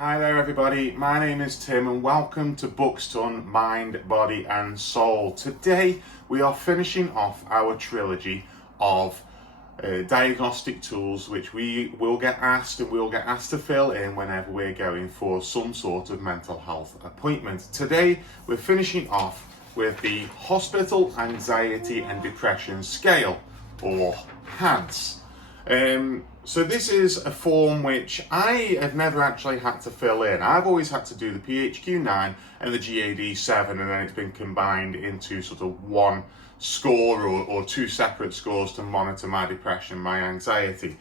Hi there everybody, my name is Tim and welcome to Books Done, Mind, Body and Soul. Today we are finishing off our trilogy of diagnostic tools which we will get asked to fill in whenever we're going for some sort of mental health appointment. Today we're finishing off with the Hospital Anxiety and Depression Scale, or HADS. So this is a form which I have never actually had to fill in. I've always had to do the PHQ-9 and the GAD-7, and then it's been combined into sort of one score or two separate scores to monitor my depression, my anxiety.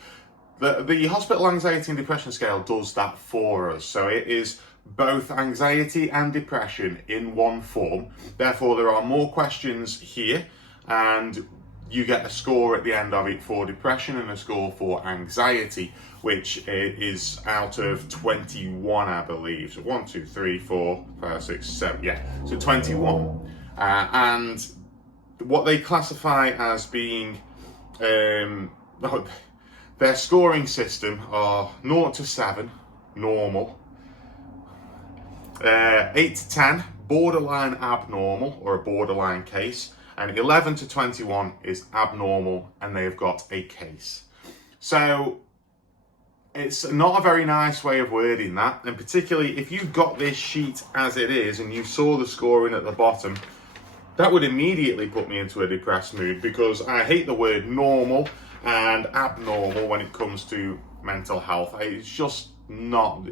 The Hospital Anxiety and Depression Scale does that for us. So it is both anxiety and depression in one form. Therefore, there are more questions here, and you get a score at the end of it for depression and a score for anxiety, which is out of 21, I believe. So 1, 2, 3, 4, 5, 6, 7, yeah, so 21. And what they classify as being, their scoring system are 0 to 7, normal, 8 to 10, borderline abnormal or a borderline case, and 11 to 21 is abnormal and they've got a case. So it's not a very nice way of wording that, and particularly if you got this sheet as it is and you saw the scoring at the bottom, that would immediately put me into a depressed mood, because I hate the word normal and abnormal when it comes to mental health. It's just not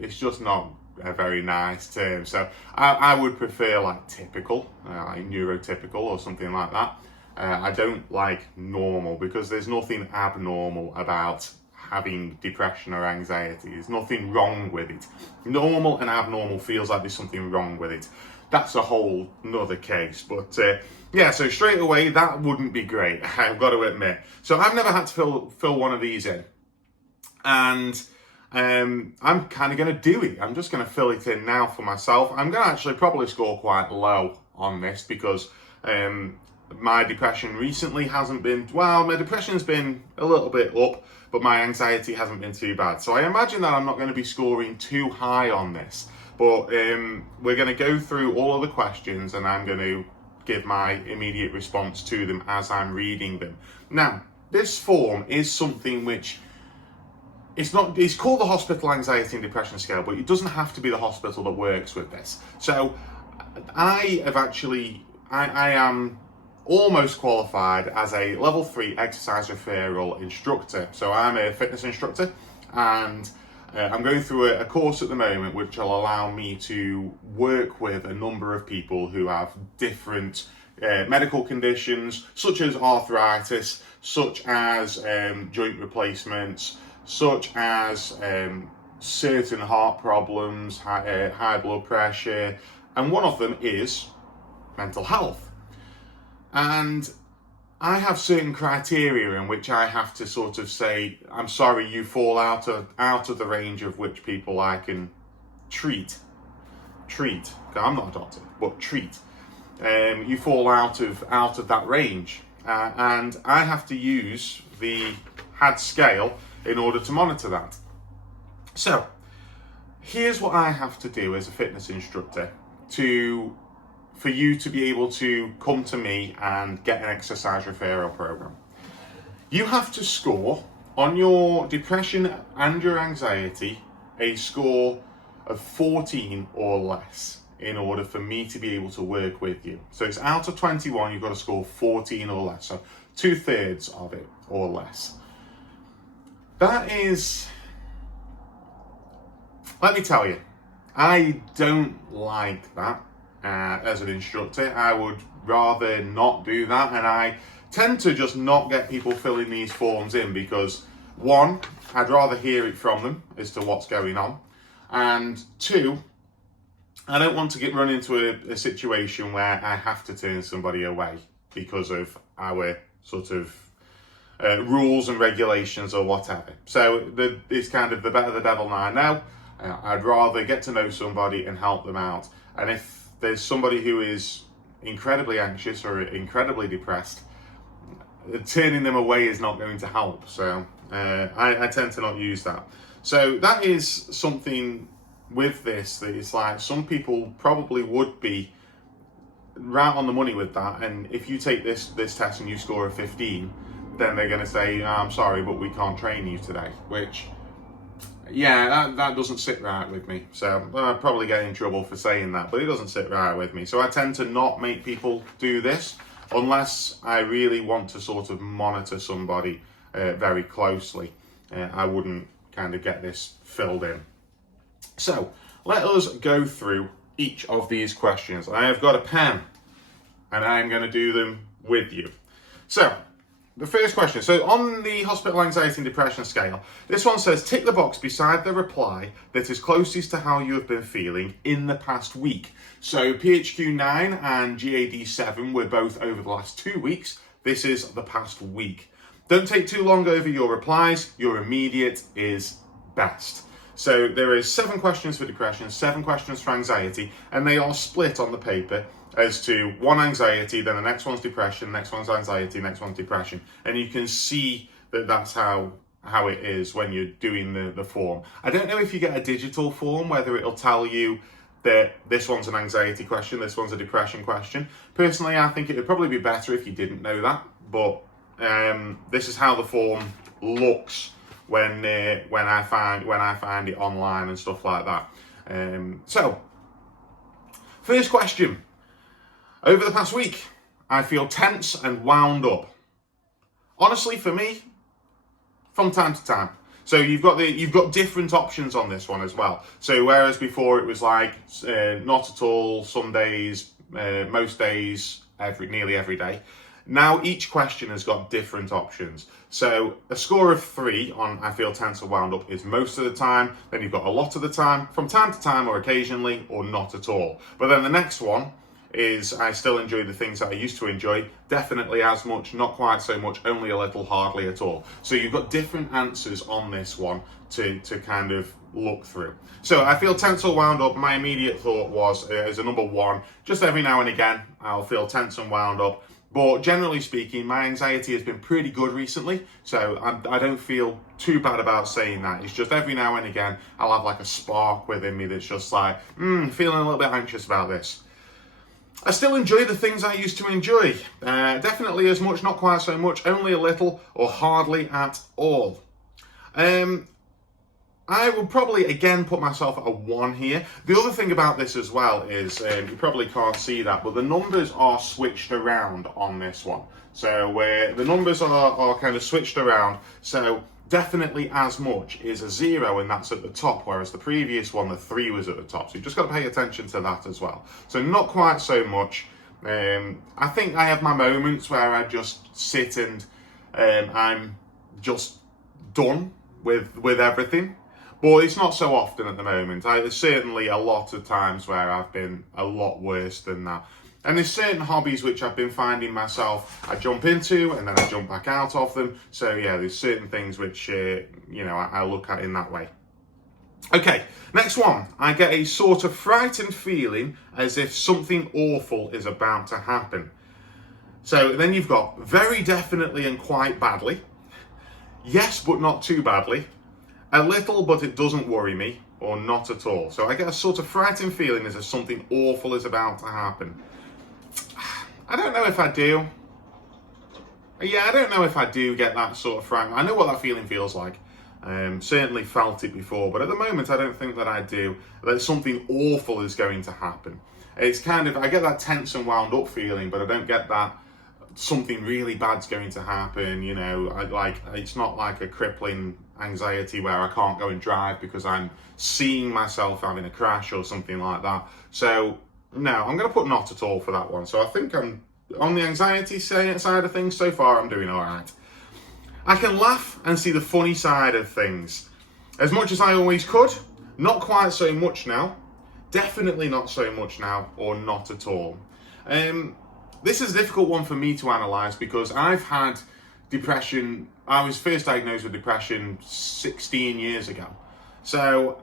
a very nice term. So I would prefer like typical, like neurotypical or something like that. I don't like normal, because there's nothing abnormal about having depression or anxiety. There's nothing wrong with it. Normal and abnormal feels like there's something wrong with it. That's a whole nother case. But yeah, so straight away that wouldn't be great, I've got to admit. So I've never had to fill one of these in, and I'm kind of going to do it. I'm just going to fill it in now for myself. I'm going to actually probably score quite low on this, because my depression recently hasn't been, well, my depression's been a little bit up, but my anxiety hasn't been too bad. So I imagine that I'm not going to be scoring too high on this, but we're going to go through all of the questions and I'm going to give my immediate response to them as I'm reading them. Now, this form is something which it's called the Hospital Anxiety and Depression Scale, but it doesn't have to be the hospital that works with this. So I am almost qualified as a level 3 exercise referral instructor. So I'm a fitness instructor, and I'm going through a course at the moment which will allow me to work with a number of people who have different medical conditions, such as arthritis, such as joint replacements, such as certain heart problems, high blood pressure, and one of them is mental health. And I have certain criteria in which I have to sort of say, I'm sorry, you fall out of the range of which people I can treat. I'm not a doctor, but treat. You fall out of that range, and I have to use the HADS scale in order to monitor that. So here's what I have to do as a fitness instructor for you to be able to come to me and get an exercise referral program. You have to score on your depression and your anxiety a score of 14 or less in order for me to be able to work with you. So it's out of 21, you've got to score 14 or less, so 2/3 of it or less. That is, let me tell you, I don't like that as an instructor. I would rather not do that, and I tend to just not get people filling these forms in because, one, I'd rather hear it from them as to what's going on, and two, I don't want to run into a situation where I have to turn somebody away because of our sort of rules and regulations or whatever. So it's kind of the better the devil now I know. I'd rather get to know somebody and help them out. And if there's somebody who is incredibly anxious or incredibly depressed, turning them away is not going to help. So I tend to not use that. So that is something with this that it's like some people probably would be right on the money with that, and if you take this test and you score a 15, then they're going to say, oh, I'm sorry, but we can't train you today, which, yeah, that doesn't sit right with me. So I'll probably get in trouble for saying that, but it doesn't sit right with me. So I tend to not make people do this unless I really want to sort of monitor somebody very closely. I wouldn't kind of get this filled in. So let us go through each of these questions. I have got a pen and I'm going to do them with you. So the first question, so on the hospital anxiety and depression scale, this one says tick the box beside the reply that is closest to how you have been feeling in the past week. So PHQ-9 and GAD-7 were both over the last 2 weeks. This is the past week. Don't take too long over your replies. Your immediate is best. So there is 7 questions for depression, 7 questions for anxiety, and they are split on the paper as to one anxiety, then the next one's depression, next one's anxiety, next one's depression. And you can see that that's how it is when you're doing the form. I don't know if you get a digital form, whether it'll tell you that this one's an anxiety question, this one's a depression question. Personally, I think it would probably be better if you didn't know that, but this is how the form looks when I find it online and stuff like that. So, first question. Over the past week, I feel tense and wound up. Honestly, for me, from time to time. So you've got different options on this one as well. So whereas before it was like not at all, some days, most days, nearly every day. Now each question has got different options. So a score of 3 on I feel tense or wound up is most of the time. Then you've got a lot of the time, from time to time or occasionally, or not at all. But then the next one is I still enjoy the things that I used to enjoy, definitely as much, not quite so much, only a little, hardly at all. So you've got different answers on this one to kind of look through. So I feel tense or wound up, my immediate thought was, as a number 1, just every now and again, I'll feel tense and wound up. But generally speaking, my anxiety has been pretty good recently, so I don't feel too bad about saying that. It's just every now and again, I'll have like a spark within me that's just like, feeling a little bit anxious about this. I still enjoy the things I used to enjoy. Definitely as much, not quite so much, only a little, or hardly at all. I will probably again put myself at a 1 here. The other thing about this as well is, you probably can't see that, but the numbers are switched around on this one. So the numbers are kind of switched around. So definitely as much is a 0, and that's at the top, whereas the previous one, the 3 was at the top. So you've just got to pay attention to that as well. So not quite so much. I think I have my moments where I just sit and I'm just done with everything. But it's not so often at the moment. There's certainly a lot of times where I've been a lot worse than that. And there's certain hobbies which I've been finding myself, I jump into and then I jump back out of them. So yeah, there's certain things which, I look at in that way. Okay, next one. I get a sort of frightened feeling as if something awful is about to happen. So then you've got very definitely and quite badly. Yes, but not too badly. A little, but it doesn't worry me, or not at all. So I get a sort of frightened feeling as if something awful is about to happen. I don't know if I do. Yeah, I don't know if I do get that sort of fright. I know what that feeling feels like. Certainly felt it before, but at the moment I don't think that I do. That something awful is going to happen. It's kind of, I get that tense and wound up feeling, but I don't get that something really bad's going to happen. It's not like a crippling anxiety where I can't go and drive because I'm seeing myself having a crash or something like that. So no, I'm going to put not at all for that one. So I think I'm on the anxiety side of things. So far I'm doing all right. I can laugh and see the funny side of things as much as I always could. Not quite so much now. Definitely not so much now, or not at all. This is a difficult one for me to analyse because I've had depression. I was first diagnosed with depression 16 years ago. So,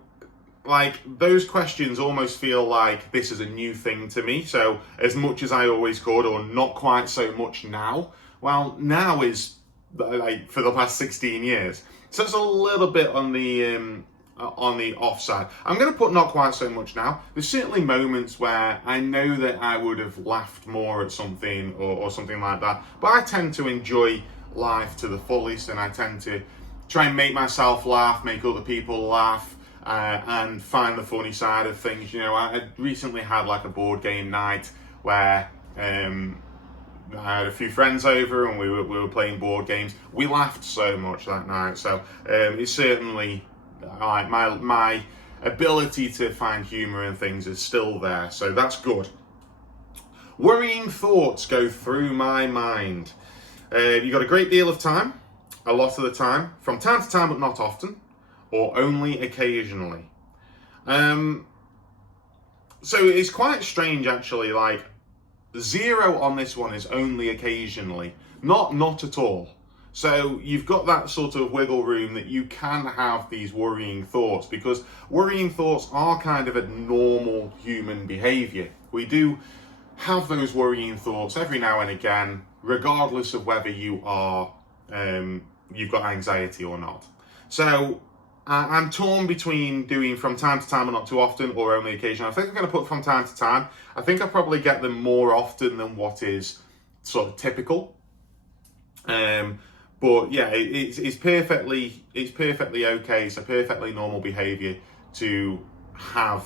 those questions almost feel like this is a new thing to me. So, as much as I always could, or not quite so much now. Well, now is for the past 16 years. So it's a little bit on on the offside. I'm going to put not quite so much now. There's certainly moments where I know that I would have laughed more at something or something like that, but I tend to enjoy life to the fullest, and I tend to try and make myself laugh, make other people laugh, and find the funny side of things. You know, I recently had like a board game night where I had a few friends over and we were playing board games. We laughed so much that night, so it's certainly like my ability to find humour in things is still there, so that's good. Worrying thoughts go through my mind. You got a great deal of time, a lot of the time, from time to time but not often, or only occasionally. So it's quite strange actually, like 0 on this one is only occasionally, not at all. So you've got that sort of wiggle room that you can have these worrying thoughts, because worrying thoughts are kind of a normal human behaviour. We do have those worrying thoughts every now and again, regardless of whether you are you've got anxiety or not. So I'm torn between doing from time to time and not too often, or only occasionally. I think I'm going to put from time to time. I think I probably get them more often than what is sort of typical. But yeah, it's perfectly okay. It's a perfectly normal behaviour to have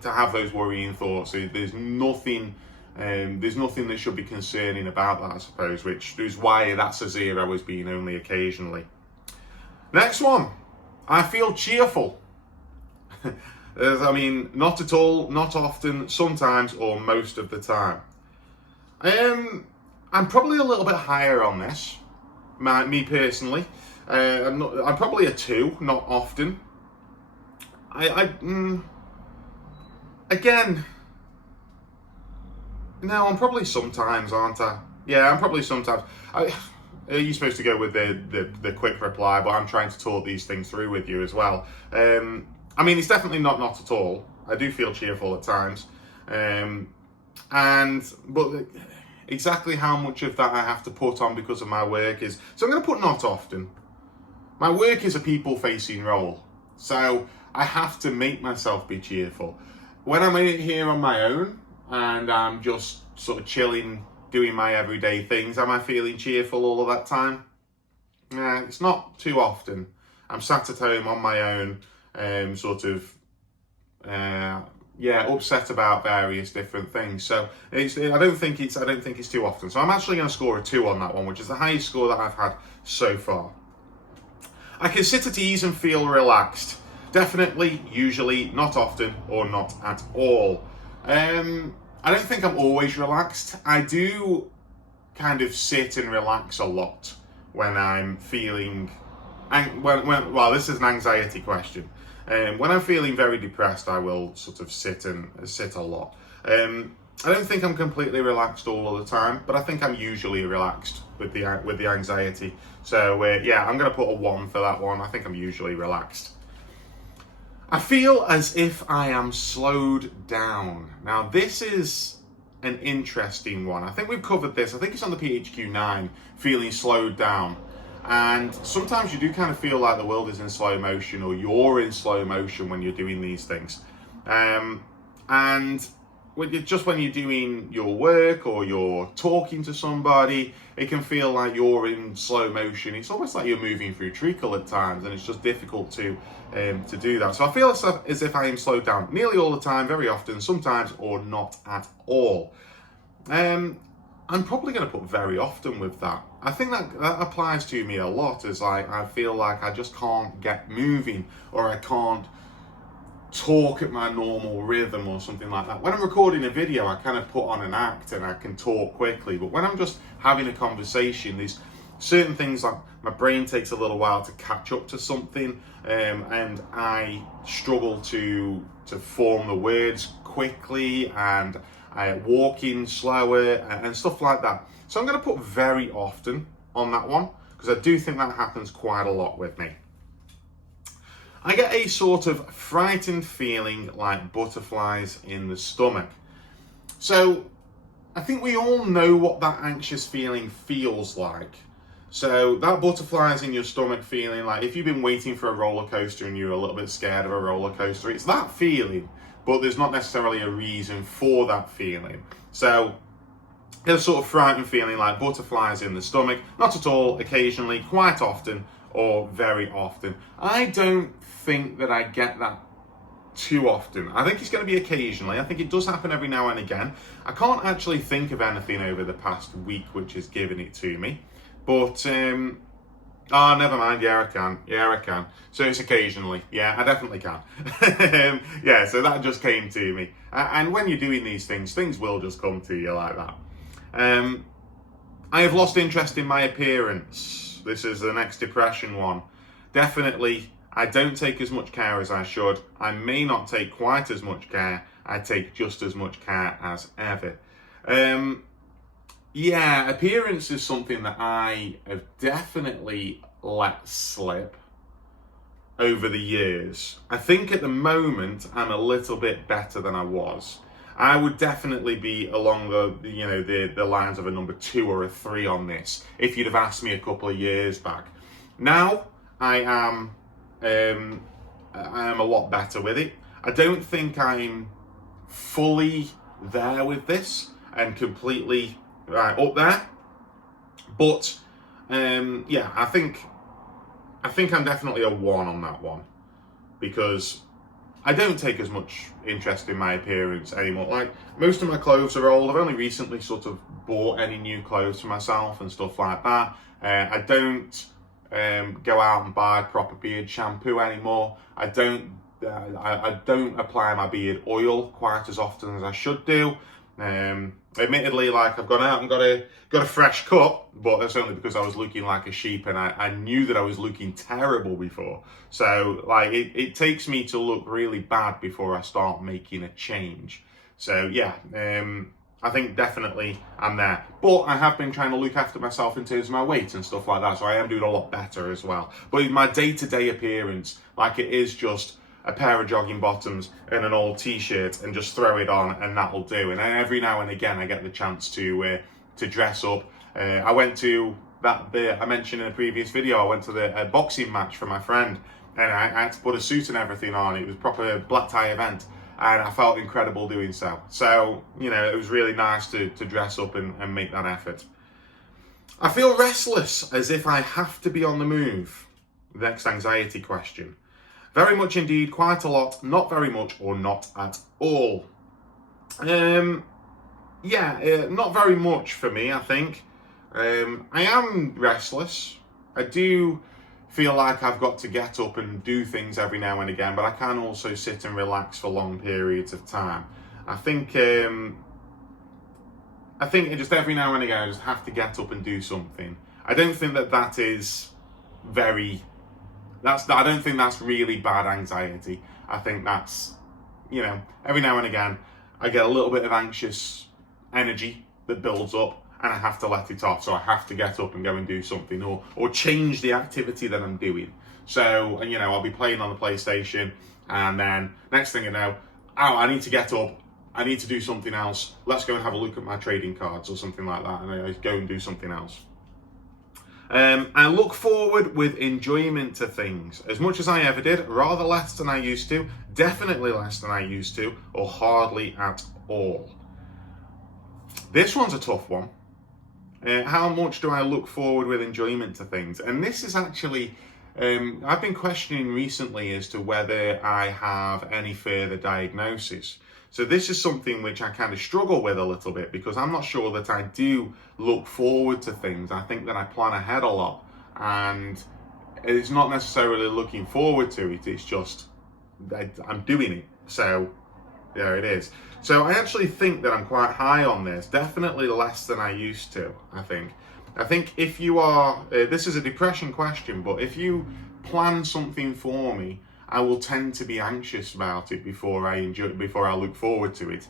those worrying thoughts. There's nothing that should be concerning about that, I suppose, which is why that's a 0 as being only occasionally. Next one, I feel cheerful. I mean, not at all, not often, sometimes, or most of the time. I'm probably a little bit higher on this, me personally. I'm probably a 2, not often. Again, no, I'm probably sometimes, aren't I? Yeah, I'm probably sometimes. You're supposed to go with the quick reply, but I'm trying to talk these things through with you as well. I mean, it's definitely not at all. I do feel cheerful at times, but exactly how much of that I have to put on because of my work is. So I'm going to put not often. My work is a people-facing role, so I have to make myself be cheerful. When I'm in here on my own and I'm just sort of chilling, doing my everyday things, am I feeling cheerful all of that time? Yeah, it's not too often. I'm sat at home on my own, upset about various different things. So I don't think it's too often. So I'm actually going to score a 2 on that one, which is the highest score that I've had so far. I can sit at ease and feel relaxed. Definitely, usually, not often, or not at all. I don't think I'm always relaxed. I do kind of sit and relax a lot when I'm feeling. Well, this is an anxiety question. When I'm feeling very depressed, I will sort of sit a lot. I don't think I'm completely relaxed all of the time, but I think I'm usually relaxed with the anxiety. So yeah, I'm going to put a 1 for that one. I think I'm usually relaxed. I feel as if I am slowed down. Now, this is an interesting one. I think we've covered this. I think it's on the PHQ-9, feeling slowed down. And sometimes you do kind of feel like the world is in slow motion, or you're in slow motion when you're doing these things. And when you're doing your work or you're talking to somebody, it can feel like you're in slow motion. It's almost like you're moving through treacle at times, and it's just difficult to do that. So I feel as if I am slowed down nearly all the time, very often, sometimes, or not at all. I'm probably going to put very often with that. I think that applies to me a lot, as I feel like I just can't get moving, or I can't talk at my normal rhythm or something like that. When I'm recording a video, I kind of put on an act and I can talk quickly, but when I'm just having a conversation, there's certain things like my brain takes a little while to catch up to something, and I struggle to form the words quickly, and walking slower and stuff like that. So I'm going to put very often on that one, because I do think that happens quite a lot with me. I get a sort of frightened feeling like butterflies in the stomach. So I think we all know what that anxious feeling feels like. So that butterflies in your stomach feeling, like if you've been waiting for a roller coaster and you're a little bit scared of a roller coaster, it's that feeling, but there's not necessarily a reason for that feeling. So there's sort of frightened feeling like butterflies in the stomach, not at all, occasionally, quite often, or very often. I don't think that I get that too often. I think it's going to be occasionally. I think it does happen every now and again. I can't actually think of anything over the past week which has given it to me. But, never mind. Yeah, I can. So it's occasionally. Yeah, I definitely can. Yeah, so that just came to me. And when you're doing these things will just come to you like that. I have lost interest in my appearance. This is the next depression one. Definitely, I don't take as much care as I should. I may not take quite as much care. I take just as much care as ever. Yeah, appearance is something that I have definitely let slip over the years. I think at the moment I'm a little bit better than I was. I would definitely be along the lines of a number 2 or a 3 on this if you'd have asked me a couple of years back. Now I am a lot better with it. I don't think I'm fully there with this and completely up there, but yeah, I think I'm definitely a 1 on that one, because I don't take as much interest in my appearance anymore. Like, most of my clothes are old. I've only recently sort of bought any new clothes for myself and stuff like that. I don't go out and buy proper beard shampoo anymore. I don't apply my beard oil quite as often as I should do. Admittedly, like, I've gone out and got a fresh cut, but that's only because I was looking like a sheep, and I knew that I was looking terrible before. So, like, it takes me to look really bad before I start making a change. So yeah, I think definitely I'm there. But I have been trying to look after myself in terms of my weight and stuff like that, so I am doing a lot better as well. But in my day-to-day appearance, like, it is just a pair of jogging bottoms and an old t-shirt and just throw it on and that'll do. And every now and again I get the chance to dress up. I went to that bit I mentioned in a previous video. I went to the boxing match for my friend, and I had to put a suit and everything on. It was a proper black tie event, and I felt incredible doing so. So, you know, it was really nice to dress up and make that effort. I feel restless, as if I have to be on the move. Next anxiety question. Very much indeed, quite a lot, not very much, or not at all. Not very much for me, I think. I am restless. I do feel like I've got to get up and do things every now and again, but I can also sit and relax for long periods of time. I think just every now and again I just have to get up and do something. I don't think that is very... I don't think that's really bad anxiety. I think that's, every now and again, I get a little bit of anxious energy that builds up, and I have to let it off. So I have to get up and go and do something, or change the activity that I'm doing. So, I'll be playing on the PlayStation, and then next thing I know, I need to get up. I need to do something else. Let's go and have a look at my trading cards or something like that, and I go and do something else. I look forward with enjoyment to things, as much as I ever did, rather less than I used to, definitely less than I used to, or hardly at all. This one's a tough one. How much do I look forward with enjoyment to things? And this is actually, I've been questioning recently as to whether I have any further diagnoses. So this is something which I kind of struggle with a little bit, because I'm not sure that I do look forward to things. I think that I plan ahead a lot, and it's not necessarily looking forward to it. It's just I'm doing it. So there it is. So I actually think that I'm quite high on this. Definitely less than I used to, I think. I think if you are, this is a depression question, but if you plan something for me, I will tend to be anxious about it before I look forward to it.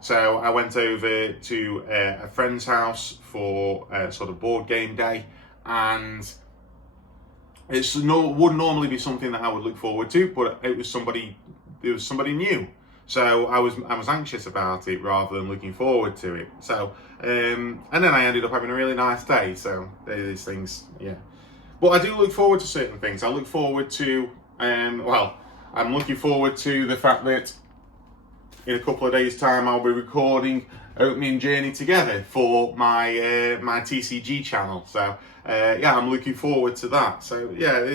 So I went over to a friend's house for a sort of board game day, and would normally be something that I would look forward to, but it was somebody new. So I was anxious about it rather than looking forward to it. So and then I ended up having a really nice day. So these things, yeah. But I do look forward to certain things. I look forward to I'm looking forward to the fact that in a couple of days' time I'll be recording Opening Journey Together for my my TCG channel. So yeah, I'm looking forward to that. So yeah,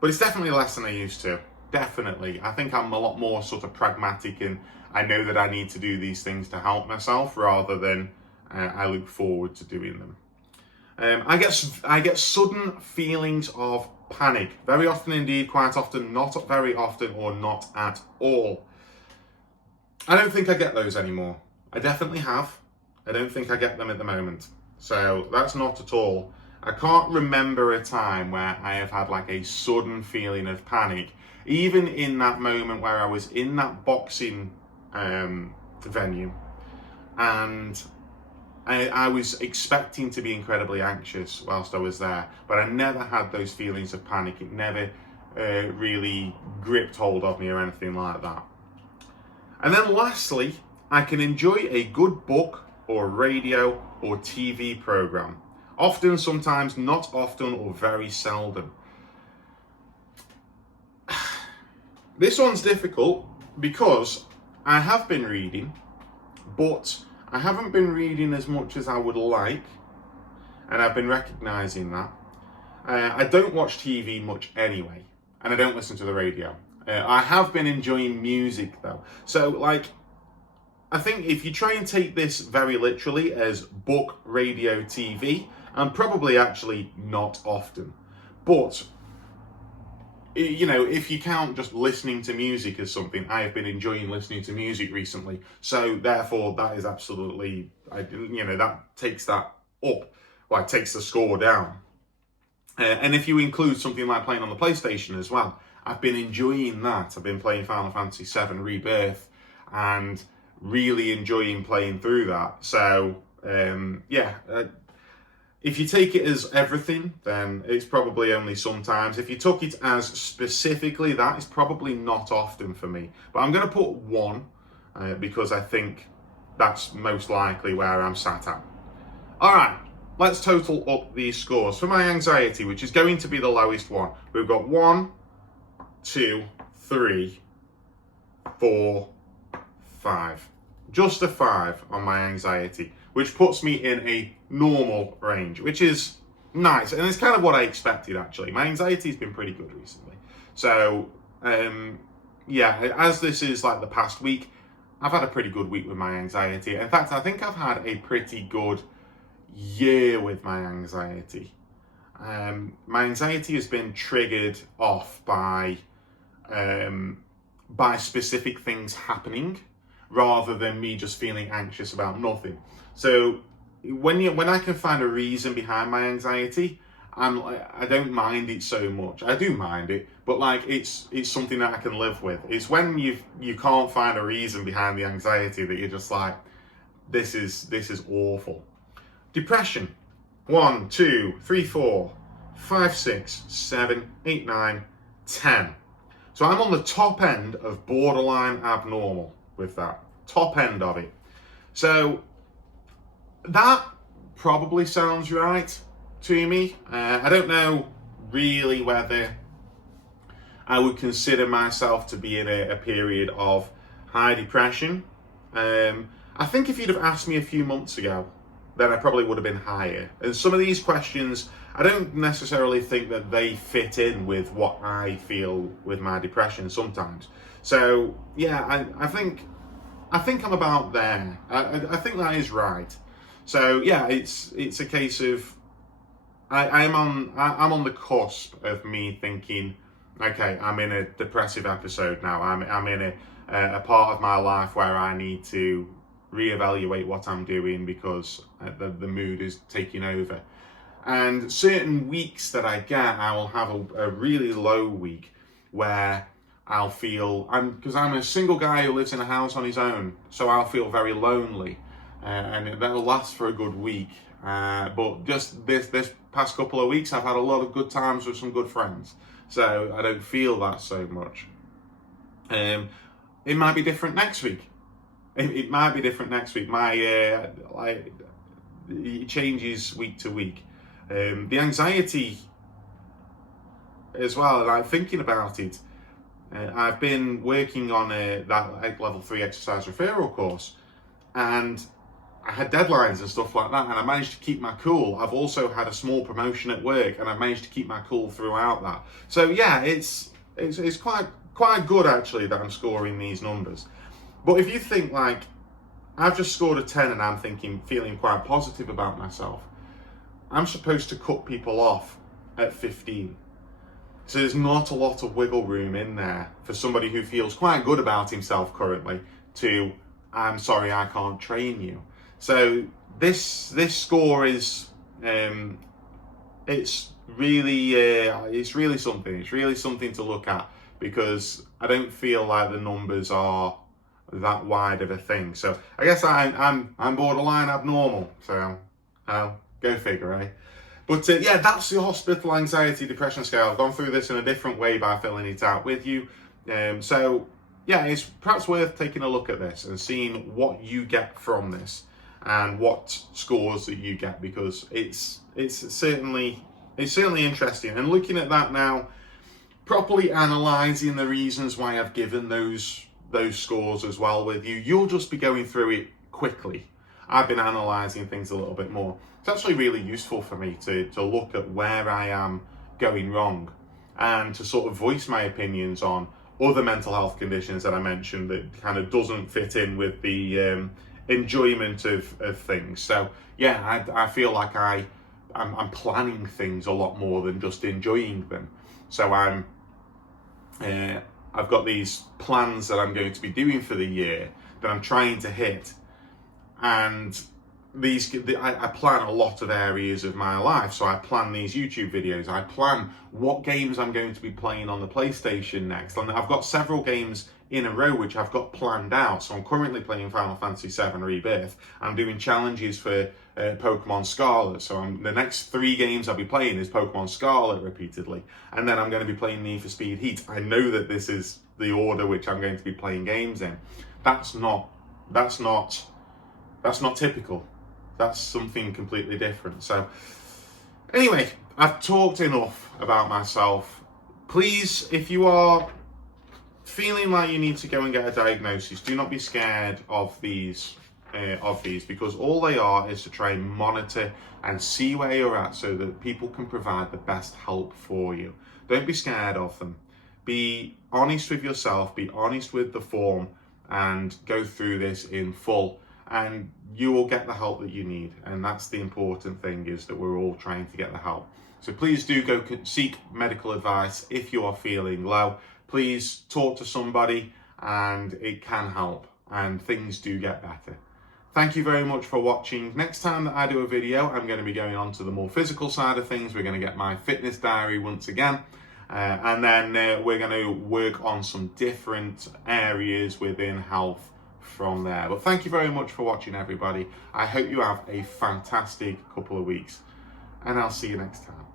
but it's definitely less than I used to. Definitely. I think I'm a lot more sort of pragmatic, and I know that I need to do these things to help myself rather than I look forward to doing them. I get sudden feelings of panic. Very often indeed, quite often, not very often, or not at all. I don't think I get those anymore. I definitely have. I don't think I get them at the moment. So that's not at all. I can't remember a time where I have had like a sudden feeling of panic. Even in that moment where I was in that boxing venue, and I was expecting to be incredibly anxious whilst I was there, but I never had those feelings of panic. It never really gripped hold of me or anything like that. And then lastly, I can enjoy a good book or radio or TV program. Often, sometimes, not often, or very seldom. This one's difficult because I have been reading, but I haven't been reading as much as I would like, and I've been recognising that. I don't watch TV much anyway, and I don't listen to the radio. I have been enjoying music though. So like, I think if you try and take this very literally as book, radio, TV, and probably actually not often, but you know, if you count just listening to music as something, I have been enjoying listening to music recently. So therefore, that is absolutely, that takes that up. Well, it takes the score down. And if you include something like playing on the PlayStation as well, I've been enjoying that. I've been playing Final Fantasy VII Rebirth and really enjoying playing through that. So if you take it as everything, then it's probably only sometimes. If you took it as specifically that, it's probably not often for me. But I'm going to put 1 because I think that's most likely where I'm sat at. All right, let's total up these scores. For my anxiety, which is going to be the lowest one, we've got 1, 2, 3, 4, 5. Just a 5 on my anxiety, which puts me in a normal range, which is nice. And it's kind of what I expected, actually. My anxiety's been pretty good recently. So, as this is like the past week, I've had a pretty good week with my anxiety. In fact, I think I've had a pretty good year with my anxiety. My anxiety has been triggered off by specific things happening, rather than me just feeling anxious about nothing. So when I can find a reason behind my anxiety, I don't mind it so much. I do mind it, but like it's something that I can live with. It's when you can't find a reason behind the anxiety that you're just like, this is awful. Depression. 1, 2, 3, 4, 5, 6, 7, 8, 9, 10. So I'm on the top end of borderline abnormal with that. Top end of it. So that probably sounds right to me. I don't know really whether I would consider myself to be in a period of high depression. I think if you'd have asked me a few months ago, then I probably would have been higher. And some of these questions, I don't necessarily think that they fit in with what I feel with my depression sometimes. So yeah, I think I'm about there. I think that is right. So yeah, it's a case of I'm on the cusp of me thinking, okay, I'm in a depressive episode now. I'm in a part of my life where I need to reevaluate what I'm doing because the mood is taking over. And certain weeks that I get, I will have a really low week where I'll feel, because I'm a single guy who lives in a house on his own, so I'll feel very lonely, and that'll last for a good week. But just this past couple of weeks, I've had a lot of good times with some good friends, so I don't feel that so much. it might be different next week. It might be different next week. It changes week to week. The anxiety as well, and I'm thinking about it. I've been working on that level 3 exercise referral course, and I had deadlines and stuff like that, and I managed to keep my cool. I've also had a small promotion at work, and I managed to keep my cool throughout that. So yeah, it's quite good actually that I'm scoring these numbers. But if you think like I've just scored a 10 and I'm feeling quite positive about myself, I'm supposed to cut people off at 15. So there's not a lot of wiggle room in there for somebody who feels quite good about himself currently to, I'm sorry, I can't train you. So this score is, it's really something. It's really something to look at, because I don't feel like the numbers are that wide of a thing. So I guess I'm borderline abnormal. So I'll go figure, eh? But yeah, that's the hospital anxiety depression scale. I've gone through this in a different way by filling it out with you. So yeah, it's perhaps worth taking a look at this and seeing what you get from this and what scores that you get, because it's certainly interesting. And looking at that now, properly analysing the reasons why I've given those scores as well with you, you'll just be going through it quickly. I've been analysing things a little bit more. It's actually really useful for me to look at where I am going wrong and to sort of voice my opinions on other mental health conditions that I mentioned that kind of doesn't fit in with the enjoyment of things. So yeah, I feel like I'm planning things a lot more than just enjoying them. So I've got these plans that I'm going to be doing for the year that I'm trying to hit, and I plan a lot of areas of my life. So I plan these YouTube videos, I plan what games I'm going to be playing on the PlayStation next, and I've got several games in a row which I've got planned out. So I'm currently playing Final Fantasy VII Rebirth. I'm doing challenges for Pokemon Scarlet. So the next 3 games I'll be playing is Pokemon Scarlet repeatedly, and then I'm going to be playing Need for Speed Heat. I know that this is the order which I'm going to be playing games in. That's not typical. That's something completely different. So anyway, I've talked enough about myself. Please, if you are feeling like you need to go and get a diagnosis, do not be scared of these, because all they are is to try and monitor and see where you're at so that people can provide the best help for you. Don't be scared of them. Be honest with yourself, be honest with the form, and go through this in full, and you will get the help that you need. And that's the important thing, is that we're all trying to get the help. So please do go seek medical advice if you are feeling low. Please talk to somebody, and it can help, and things do get better. Thank you very much for watching. Next time that I do a video, I'm going to be going on to the more physical side of things. We're going to get my fitness diary once again. And then we're going to work on some different areas within health from there. But thank you very much for watching, everybody. I hope you have a fantastic couple of weeks, and I'll see you next time.